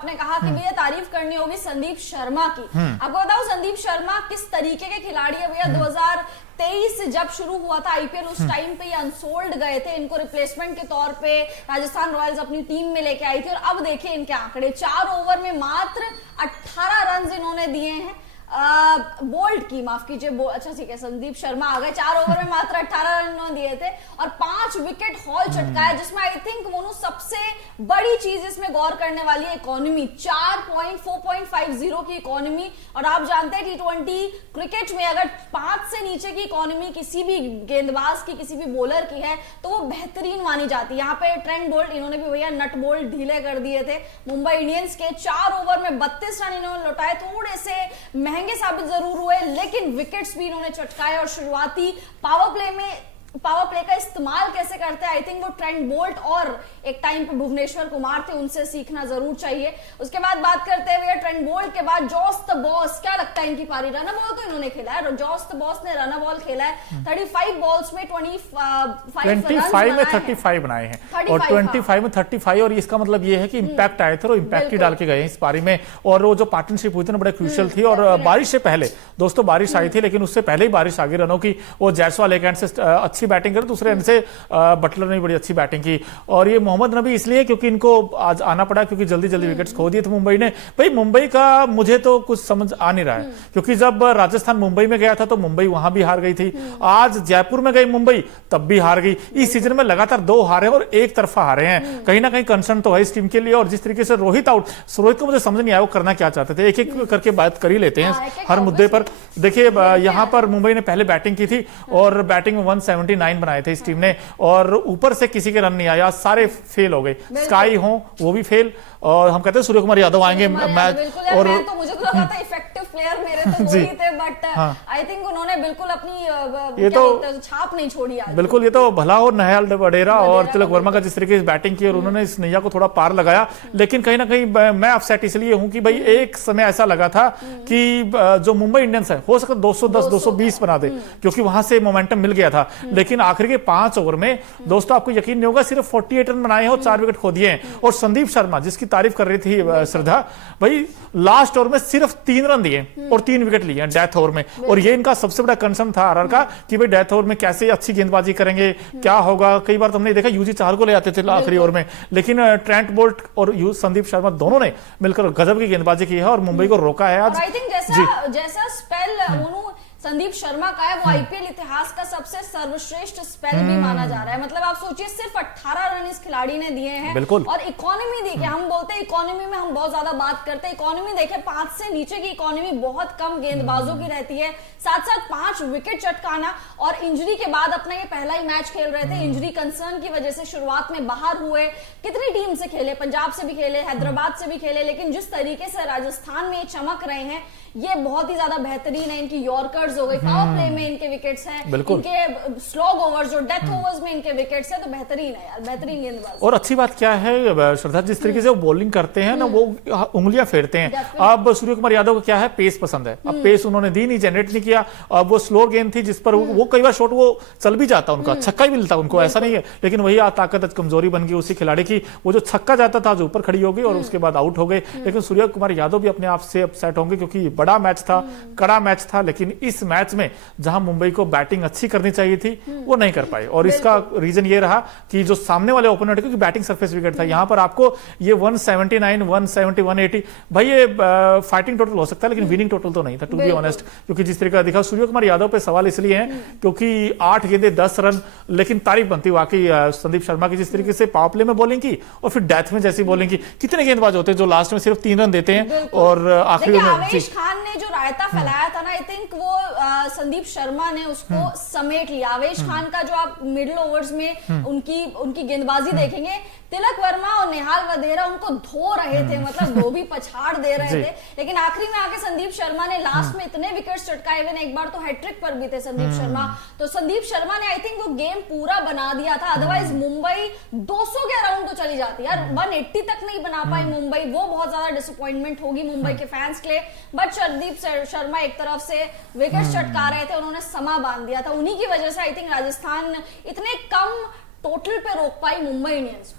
आपने कहा कि भैया तारीफ करनी होगी संदीप शर्मा की। आपको बताओ संदीप शर्मा किस तरीके के खिलाड़ी है भैया। 2023 जब शुरू हुआ था आईपीएल, उस टाइम पे ये अनसोल्ड गए थे। इनको रिप्लेसमेंट के तौर पे राजस्थान रॉयल्स अपनी टीम में लेके आई थी और अब देखिए इनके आंकड़े। 4 ओवर में मात्र 18 रन इन्होंने दिए हैं। बोल्ट की माफ कीजिए, अच्छा ठीक है, संदीप शर्मा आ गए। 4 ओवर में मात्र 18 रन इन्होंने दिए थे और 5 विकेट हॉल चटकाया, जिसमें आई थिंक मोनू सबसे बड़ी चीज इसमें गौर करने वाली है इकोनॉमी। 4.50 की इकोनॉमी। और आप जानते हैं T20 क्रिकेट में अगर 5 से नीचे की इकोनॉमी किसी भी गेंदबाज की, किसी भी बॉलर की है तो वो बेहतरीन मानी जाती है। यहाँ पे ट्रेंट बोल्ट, इन्होंने भी भैया नट बोल्ट ढीले कर दिए थे मुंबई इंडियंस के। 4 ओवर में 32 रन इन्होंने लौटाए। थोड़े से महंगे साबित जरूर हुए लेकिन विकेट्स भी इन्होंने चटकाए। और शुरुआती पावर प्ले का इस्तेमाल कैसे करते हैं, आई थिंक वो ट्रेंट बोल्ट और एक टाइम पे भुवनेश्वर कुमार थे, उनसे सीखना जरूर चाहिए। उसके बाद बात करते हैं ट्रेंट बोल्ट के बाद जॉस द बॉस। क्या लगता है इनकी पारी? रन बॉल तो इन्होंने खेला है, जॉस द बॉस ने रन बॉल खेला है। 35 बॉल्स में 25 में 35 बनाए हैं और 25 में 35। और इसका मतलब ये है कि इंपैक्ट आए थे और इंपैक्ट ही डाल के गए हैं इस पारी में। और वो जो पार्टनरशिप हुई थी ना, बड़ा क्रूशियल थी। और बारिश से पहले, दोस्तों बारिश आई थी लेकिन उससे पहले ही बारिश आ गई रनों की। वो जायसवाल एक एंड से अच्छी बैटिंग करे, दूसरे एंड से बटलर ने बड़ी अच्छी बैटिंग की। और ये मोहम्मद नबी इसलिए क्योंकि इनको आज आना पड़ा, क्योंकि जल्दी जल्दी विकेट्स खो दिए थे मुंबई ने। भाई मुंबई का मुझे तो कुछ समझ आ नहीं रहा है, क्योंकि जब राजस्थान मुंबई में गया था तो मुंबई वहां भी हार गई थी। आज जयपुर में गई मुंबई, तब भी हार गई। इस सीजन में लगातार 2 हारे और एक तरफा हारे हैं। कहीं ना कहीं कंसर्न तो है इस टीम के लिए। और जिस तरीके से रोहित को मुझे समझ नहीं आया वो करना क्या चाहते थे। एक एक करके बात कर ही लेते हैं हर मुद्दे पर। देखिए यहां पर मुंबई ने पहले बैटिंग की थी और बैटिंग में 179 बनाए थे इस टीम ने, और ऊपर से किसी के रन नहीं आया, सारे फेल हो गए। स्काई हो वो भी फेल, और हम कहते हैं सूर्य कुमार यादव आएंगे मैच। और तो मुझे तो लगा था इफेक्टिव प्लेयर मेरे तो वो ही थे, बट आई थिंक उन्होंने बिल्कुल अपनी ये तो छाप नहीं छोड़ी आज। बिल्कुल, ये तो भला हो नहल वडेरा और तिलक वर्मा का जिस तरीके से बैटिंग की और उन्होंने इस नैया को थोड़ा पार लगाया। लेकिन कहीं ना कहीं मैं अपसेट इसलिए हूं कि भाई एक समय ऐसा लगा था कि जो मुंबई इंडियंस है हो सकता 210 220 बना दे, क्योंकि वहां से मोमेंटम मिल गया था। लेकिन आखिर के 5 ओवर में दोस्तों आपको यकीन नहीं होगा सिर्फ 48 रन बनाए हैं और 4 विकेट खो दिए हैं। और संदीप शर्मा, जिसकी तारीफ कर रही थी श्रद्धा, भाई लास्ट ओवर में सिर्फ 3 रन दिए और 3 विकेट लिए डेथ ओवर में। और ये इनका सबसे बड़ा कंसर्न था आरआर का कि भाई डेथ ओवर में कैसे अच्छी गेंदबाजी करेंगे, क्या होगा। कई बार तुमने देखा यूजी चाहर को ले आते थे आखिरी ओवर में, लेकिन ट्रेंट बोल्ट और संदीप शर्मा दोनों ने मिलकर गजब की गेंदबाजी की है और मुंबई को रोका है आज। आई थिंक जैसा स्पेल संदीप शर्मा का है, वो आईपीएल इतिहास का सबसे सर्वश्रेष्ठ स्पेल भी माना जा रहा है। मतलब आप सोचिए सिर्फ 18 रन इस खिलाड़ी ने दिए हैं। और इकोनॉमी देखिए, हम बोलते हैं इकोनॉमी में हम बहुत ज्यादा बात करते हैं। इकोनॉमी देखिए 5 से नीचे की इकोनॉमी बहुत कम गेंदबाजों की रहती है। साथ साथ 5 विकेट चटकाना, और इंजरी के बाद अपना ये पहला ही मैच खेल रहे थे। इंजरी कंसर्न की वजह से शुरुआत में बाहर हुए। कितनी टीम से खेले, पंजाब से भी खेले, हैदराबाद से भी खेले, लेकिन जिस तरीके से राजस्थान में चमक रहे हैं ये बहुत ही ज्यादा बेहतरीन है। इनकी यॉर्कर्स हो गई, पावर प्ले में इनके विकेट्स हैं, इनके स्लॉग ओवर्स जो डेथ ओवर्स में इनके विकेट्स हैं, तो बेहतरीन है यार, बेहतरीन गेंदबाज। और अच्छी बात क्या है श्रद्धा, जिस तरीके से वो बॉलिंग करते हैं ना, वो उंगलियां फेरते हैं। अब सूर्य कुमार यादव को क्या है, पेस पसंद है। अब पेस उन्होंने दी नहीं, जनरेट नहीं किया। अब वो स्लो गेंद थी जिस पर वो कई बार शॉट वो चल भी जाता, उनका छक्का भी मिलता उनको, ऐसा नहीं है। लेकिन वही ताकत कमजोरी बन गई उसी खिलाड़ी की। वो जो छक्का जाता था जो ऊपर खड़ी हो गई और उसके बाद आउट हो गए। लेकिन सूर्य कुमार यादव भी अपने आप से अपसेट होंगे, क्योंकि बड़ा मैच था, कड़ा मैच था। लेकिन इस मैच में जहां मुंबई को बैटिंग अच्छी करनी चाहिए थी वो नहीं कर पाए। और इसका रीजन ये रहा कि जो सामने वाले ओपोनेंट की बैटिंग सरफेस विकेट था, यहां पर आपको ये 179 170 180, भाई ये फाइटिंग टोटल हो सकता है लेकिन विनिंग टोटल तो नहीं था, टू बी ऑनेस्ट। क्योंकि जिस तरीके का दिखा, सूर्य कुमार यादव पे सवाल इसलिए है क्योंकि 8 गेंदे 10 रन, लेकिन तारीफ बनती वाकई संदीप शर्मा की, जिस तरीके से पावर प्ले में बॉलिंग की और फिर डेथ में जैसी बॉलिंग की। कितने गेंदबाज होते हैं जो लास्ट में सिर्फ 3 रन देते हैं और आखिरी में आवेश खान ने जो रायता फैलाया था ना, आई थिंक वो संदीप शर्मा ने उसको समेट लिया। आवेश खान का जो आप मिडिल ओवर्स में उनकी गेंदबाजी देखेंगे, तिलक वर्मा और निहाल वधेरा उनको धो रहे थे, मतलब धोबी पछाड़ दे रहे थे। लेकिन आखिरी में आके संदीप शर्मा ने लास्ट में इतने विकेट्स चटकाए हुए, एक बार तो हैट्रिक पर भी थे संदीप शर्मा। तो संदीप शर्मा ने आई थिंक वो गेम पूरा बना दिया था। अदरवाइज मुंबई 200 के अराउंड तो चली जाती यार, 180 तक नहीं बना पाई मुंबई। वो बहुत ज्यादा डिसअपॉइंटमेंट होगी मुंबई के फैंस के लिए। बट संदीप शर्मा एक तरफ से विकेट्स चटका रहे थे, उन्होंने समा बांध दिया था। उन्हीं की वजह से आई थिंक राजस्थान इतने कम टोटल पे रोक पाई मुंबई इंडियंस।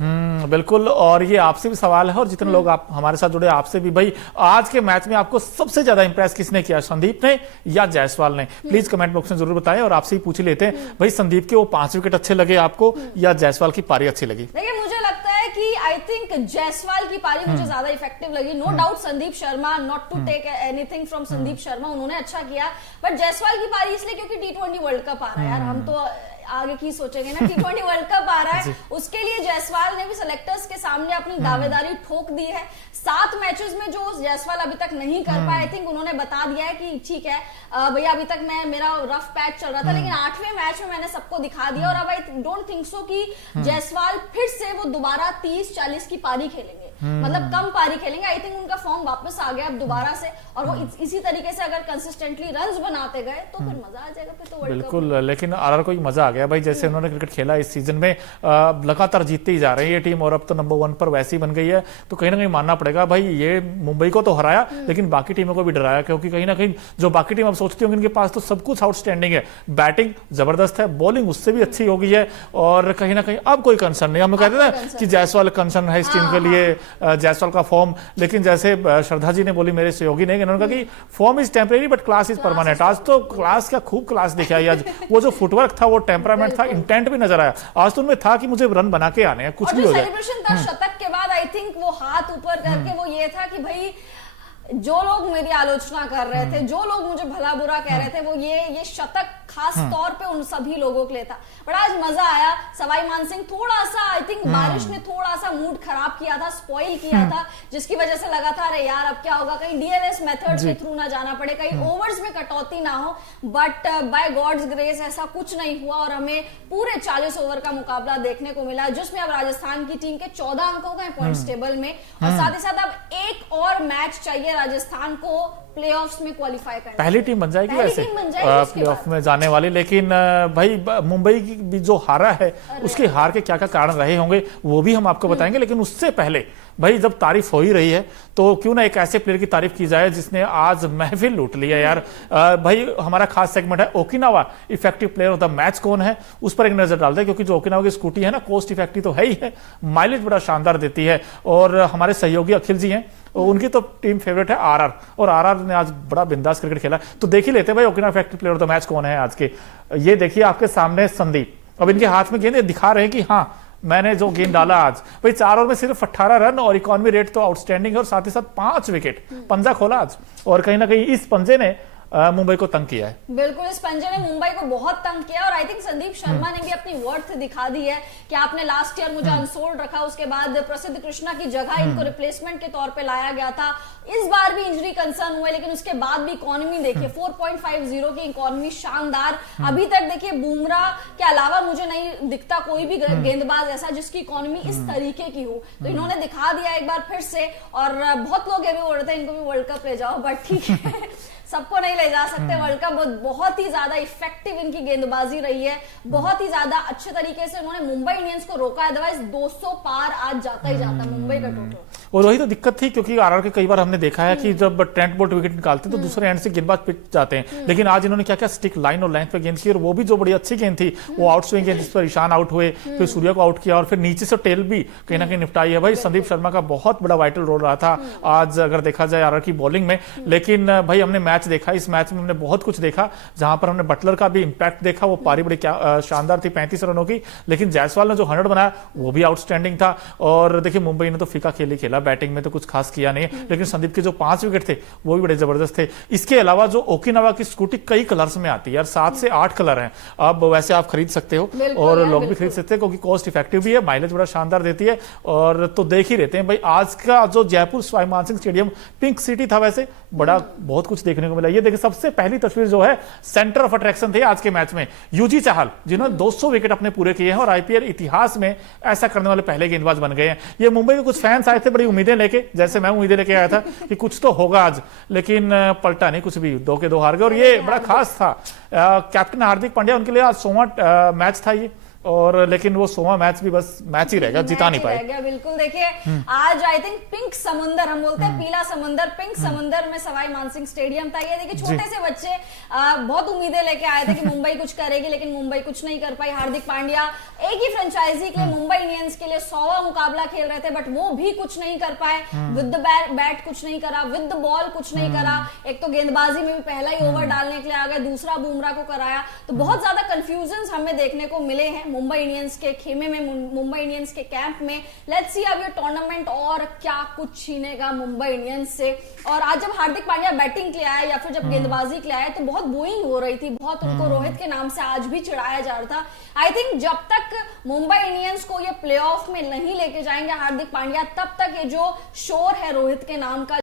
बिल्कुल। और ये आपसे भी सवाल है और जितने लोग आप हमारे साथ जुड़े आपसे भी, भाई आज के मैच में आपको सबसे ज्यादा इंप्रेस किसने किया, संदीप ने या जायसवाल ने? प्लीज कमेंट बॉक्स में जरूर बताएं। और आपसे ही पूछ ही लेते हैं, भाई संदीप के वो 5 विकेट अच्छे लगे आपको या जायसवाल की पारी अच्छी लगी? देखिए मुझे लगता है कि आई थिंक जायसवाल की पारी मुझे ज्यादा इफेक्टिव लगी। No doubt Sandeep Sharma, not to take anything from Sandeep Sharma, उन्होंने अच्छा किया, बट जायसवाल की पारी इसलिए क्योंकि T20 वर्ल्ड कप आ रहा है यार, हम तो आगे की सोचेंगे ना। T20 वर्ल्ड कप आ रहा है, उसके लिए जायसवाल ने भी सेलेक्टर्स के सामने अपनी दावेदारी ठोक दी है। 7 मैचेस में जो जायसवाल अभी तक नहीं कर पाए, आई थिंक उन्होंने बता दिया है कि ठीक है भैया अभी तक मेरा रफ पैच चल रहा था, लेकिन 8वें मैच में मैंने सबको दिखा दिया। और अब आई डोंट थिंक सो कि जायसवाल फिर से वो दोबारा 30-40 की पारी खेलेंगे, मतलब कम पारी खेलेंगे। आई थिंक उनका फॉर्म वापस आ गया अब दोबारा से, और वो इसी तरीके से अगर कंसिस्टेंटली रन्स बनाते गए तो फिर मजा आ जाएगा फिर तो वर्ल्ड कप। बिल्कुल, लेकिन आरआर को ही मजा आ गया भाई, जैसे उन्होंने क्रिकेट खेला इस सीजन में, लगातार जीतते ही जा रहे हैं ये टीम, और अब तो नंबर 1 पर वैसी बन गई है। तो कहीं ना कहीं मानना पड़ेगा भाई, ये मुंबई को तो हराया लेकिन बाकी टीमों को भी डराया, क्योंकि कहीं ना कहीं जो बाकी टीम अब सोचती होंगी इनके पास तो सब कुछ आउटस्टैंडिंग है, बैटिंग जबरदस्त है, बॉलिंग उससे भी अच्छी हो गई है, और कहीं ना कहीं अब कोई कंसर्न नहीं। हम कहते हैं कि जायसवाल कंसर्न है इस टीम के लिए, जायसवाल का फॉर्म, लेकिन जैसे श्रद्धा जी ने बोली, मेरे सहयोगी ने, उन्होंने कहा कि form is temporary but class is permanent. आज तो क्लास क्या, खूब क्लास दिखाई आज। वो जो फुटवर्क था, वो टेम्परामेंट था, इंटेंट भी नजर आया आज तो उनमें था कि मुझे रन बना के आने हैं, कुछ भी हो जाए। सेलिब्रेशन था शतक के बाद, आई थिंक वो हाथ ऊपर करके वो ये था कि भाई जो लोग मेरी आलोचना कर रहे थे, जो लोग मुझे भला बुरा कह रहे थे, वो ये शतक खास तौर पे उन सभी लोगों के लिए था। बट आज मजा आया। सवाई मानसिंह थोड़ा सा, आई थिंक बारिश ने थोड़ा सा मूड खराब किया था, स्पॉइल किया था, जिसकी वजह से लगा था अरे यार अब क्या होगा, कहीं डीएलएस मेथड के थ्रू ना जाना पड़े, कहीं ओवर्स में कटौती ना हो। बट बाय गॉड्स ग्रेस ऐसा कुछ नहीं हुआ, और हमें पूरे 40 ओवर का मुकाबला देखने को मिला, जिसमें अब राजस्थान की टीम के 14 अंक हो गए पॉइंट्स टेबल में, और साथ ही साथ अब एक और मैच चाहिए राजस्थान को प्लेऑफ्स में क्वालिफाई करना। पहली टीम बन जाएगी वैसे प्लेऑफ में जाने वाली। लेकिन भाई मुंबई की भी जो हारा है, उसके हार के क्या क्या कारण रहे होंगे वो भी हम आपको बताएंगे, लेकिन उससे पहले भाई जब तारीफ हो ही रही है तो क्यों ना एक ऐसे प्लेयर की तारीफ की जाए जिसने आज महफिल लूट ली है यार। भाई हमारा खास सेगमेंट है Okinawa effective player of the match कौन है, उस पर एक नजर डालते हैं, क्योंकि जो ओकिनावा की स्कूटी है ना, कोस्ट इफेक्टिव तो है ही है, माइलेज बड़ा शानदार देती है। और हमारे सहयोगी अखिल जी हैं, उनकी तो टीम फेवरेट है आरआर, और आरआर ने आज बड़ा बिंदास क्रिकेट खेला। तो देख ही लेते हैं भाई Okinawa effective player of the match कौन है आज के। ये देखिए आपके सामने संदीप, अब इनके हाथ में गेंद दिखा रहे हैं कि हाँ मैंने जो गेंद डाला आज, भाई 4 ओवर में सिर्फ 18 रन, और इकोनॉमी रेट तो आउटस्टैंडिंग है, और साथ ही साथ 5 विकेट, पंजा खोला आज, और कहीं ना कहीं इस पंजे ने मुंबई को तंग किया है। बिल्कुल, इस पंजे ने मुंबई को बहुत तंग किया, और आई थिंक संदीप शर्मा ने भी अपनी वर्थ दिखा दी है कि आपने लास्ट ईयर मुझे अनसोल्ड रखा, उसके बाद प्रसिद्ध कृष्णा की जगह इनको रिप्लेसमेंट के तौर पे लाया गया था। इस बार भी इंजरी कंसर्न हुए, लेकिन उसके बाद भी इकोनॉमी देखिए 4.50 की इकोनॉमी, शानदार। अभी तक देखिए बुमराह के अलावा मुझे नहीं दिखता कोई भी गेंदबाज ऐसा जिसकी इकोनॉमी इस तरीके की हो, तो इन्होंने दिखा दिया एक बार फिर से। और बहुत लोग ये भी बोल रहे थे इनको भी वर्ल्ड कप ले जाओ, बट ठीक है सबको नहीं ले जा सकते वर्ल्ड कप। बहुत ही ज्यादा इफेक्टिव इनकी गेंदबाजी रही है, बहुत ही ज्यादा अच्छे तरीके से उन्होंने मुंबई इंडियंस को रोका, अदरवाइज 200 पार आज जाता ही जाता मुंबई का टोटल। और वही तो दिक्कत थी, क्योंकि आरआर के कई बार हमने देखा है कि जब ट्रेंट बोल्ट विकेट निकालते हैं तो दूसरे एंड से गेंदबाज पिच जाते हैं, लेकिन आज इन्होंने क्या क्या स्टिक, लाइन और लेंथ पे गेंद की, और वो भी जो बड़ी अच्छी गेंद थी, वो आउट स्विंग गेंद जिस पर ईशान आउट हुए, फिर सूर्या को आउट किया, और फिर नीचे से टेल भी कहीं ना कहीं निपटाई है। भाई संदीप शर्मा का बहुत बड़ा वाइटल रोल रहा था आज अगर देखा जाए आरआर की बॉलिंग में। लेकिन भाई हमने मैच देखा, इस मैच में हमने बहुत कुछ देखा, जहां पर हमने बटलर का भी इंपैक्ट देखा, वो पारी बड़ी शानदार थी 35 रनों की, लेकिन जायसवाल ने जो 100 बनाया वो भी आउटस्टैंडिंग था। और देखिए मुंबई ने तो फीका खेल ही खेला, बैटिंग में तो कुछ खास किया नहीं, लेकिन संदीप के जो 5 विकेट थे वो भी बड़े जबरदस्त थे। इसके अलावा जो ओकिनावा की स्कूटी कई कलर्स में आती है यार, 7 से 8 कलर हैं, अब वैसे आप खरीद सकते हो और लोग भी खरीद सकते हैं, क्योंकि कॉस्ट इफेक्टिव भी है, माइलेज बड़ा शानदार देती है। और तो देख ही रहते हैं भाई आज का जो Jaipur Sawai Mansingh stadium pink city था, वैसे बड़ा बहुत कुछ देखने को मिला। ये देखिए सबसे पहली तस्वीर जो है, सेंटर ऑफ अट्रैक्शन थे आज के मैच में यूजी चाहल, जिन्होंने 200 विकेट अपने पूरे किए हैं और आईपीएल इतिहास में ऐसा करने वाले पहले गेंदबाज बन गए हैं। ये मुंबई के कुछ फैंस आए थे बड़ी उम्मीदें लेके, जैसे मैं उम्मीदें लेके आया था कि कुछ तो होगा आज, लेकिन पलटा नहीं कुछ भी, 2 के 2 हार गए। और ये बड़ा खास था, कैप्टन हार्दिक पांड्या उनके लिए आज 100वां मैच था ये, और लेकिन वो 100वां मैच भी बस मैच ही रहेगा, जिता नहीं पाए। बिल्कुल, देखिए आज आई थिंक पिंक समुंदर, हम बोलते हैं पीला समुंदर, पिंक समुंदर में सवाई मानसिंह स्टेडियम था। ये देखिए छोटे से बच्चे बहुत उम्मीदें लेके आए थे कि मुंबई कुछ करेगी, लेकिन मुंबई कुछ नहीं कर पाई। हार्दिक पांड्या एक ही फ्रेंचाइजी के लिए, मुंबई इंडियंस के लिए 100वां मुकाबला खेल रहे थे, बट वो भी कुछ नहीं कर पाए। विद द बैट कुछ नहीं करा, विद द बॉल कुछ नहीं करा। एक तो गेंदबाजी में भी पहला ही ओवर डालने के लिए आ गए, दूसरा बुमराह को कराया। तो बहुत ज्यादा कंफ्यूजन हमें देखने को मिले हैं मुंबई इंडियंस के खेमे में, मुंबई इंडियंस के कैंप में। लेट्स सी अब ये टूर्नामेंट और क्या कुछ छीनेगा मुंबई इंडियंस से। और आज जब हार्दिक पांड्या बैटिंग के लिए आया या फिर जब गेंदबाजी के लिए आया तो बहुत बोइंग हो रही थी, बहुत उनको रोहित के नाम से आज भी चिढ़ाया जा रहा था। आई थिंक जब तक मुंबई इंडियंस को ये प्लेऑफ में नहीं लेके जाएंगे हार्दिक पांड्या, तब तक ये जो शोर है रोहित के नाम का